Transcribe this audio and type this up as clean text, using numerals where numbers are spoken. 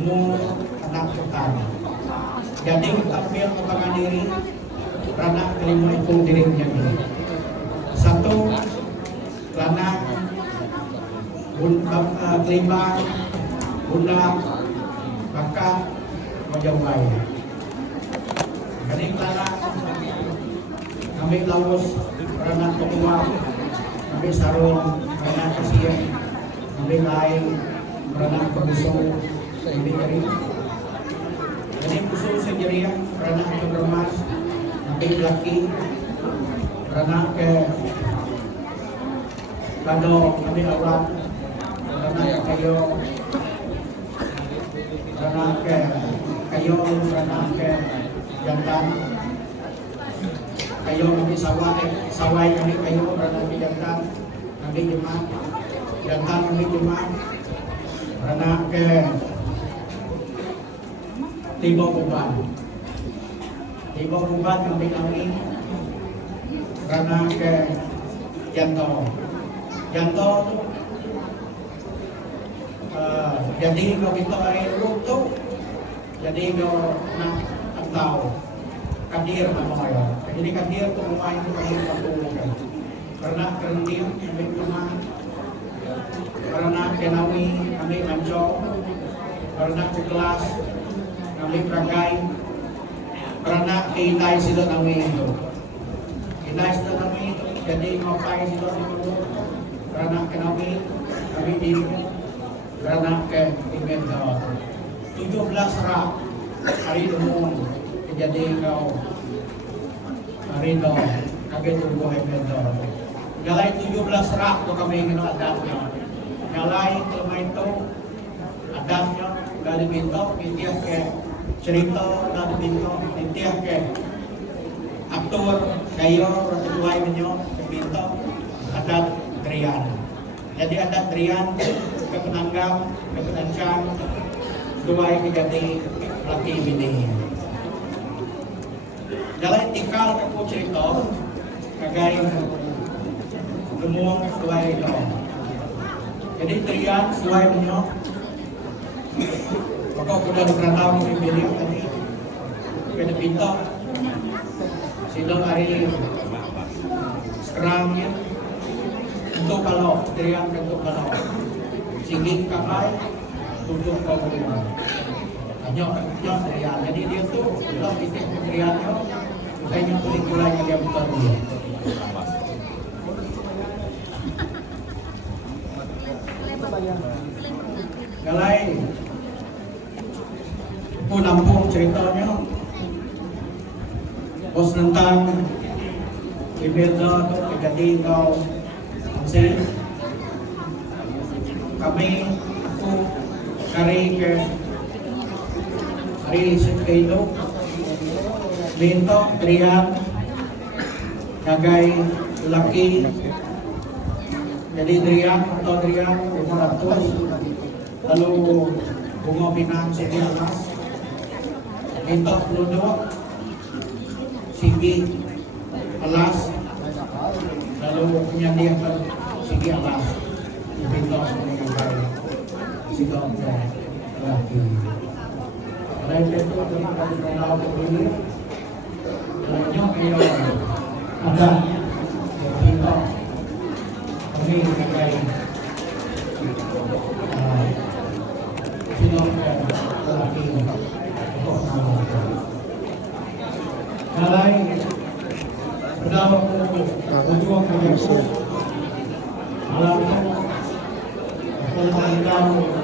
umur anak petang. Jadi tampil ketangan diri karena kelima itu dirinya diri. Satu, karena kelima bunda kakak majawai. Jadi karena kami lawas karena kedua kami sarung karena kasihan kami lain karena kebusung kami dari jadi busung sendiri karena keremas kami laki karena ke kado kami awak karena kayo karena ke jantan kayo kami sawai kami kayo karena kami jantan kami jemaat jantan kami jemaat karena ke tiba uban kami kami karena ke janto jadi kalau kita air itu jadi kalau nak tahu kadir nama ya jadi kadir itu rumah itu kadir patulungan karena kerendir kami rumah karena kenawi kami manco karena ke kelas kami peragai karena keintai sido kami itu keintai sido kami itu jadi ngapai sido kami karena kenawi kami diri karena ke invento 17 rak hari umum jadi kau hari itu kami tunggu invento galai 17 rak tu kami ingin adatnya galai kelima itu adatnya dari pintu pintiah ke cerita dari pintu pintiah ke aktor kayo ratuai menyo ke pintu adat trian jadi adat trian ke penanggap ke penancang dua jadi laki bini galai tikal ke cerita kagai lumuang suai itu jadi trian suai menyo maka sudah diperantau di beliau tadi kena pintu sidang hari sekarangnya untuk kalau trian untuk kalau singgih kapai tujuh kabupaten hanya trian jadi dia tuh belum bisnis triannya makanya kulit-kulit yang dia bukan dia galai aku nampung ceritanya bos tentang ibeda atau kejadi kau masih kami aku cari ke hari itu minta trian nagai laki jadi trian atau trian 500 lalu bunga pinang sini atas minta peluduk sigi alas lalu punya dia sigi alas minta dengan sidang laki lain itu dengan kali kenal begini lainnya kayak ada minta kami kayak sidang laki Kalai berdawa berjuang kerja alam itu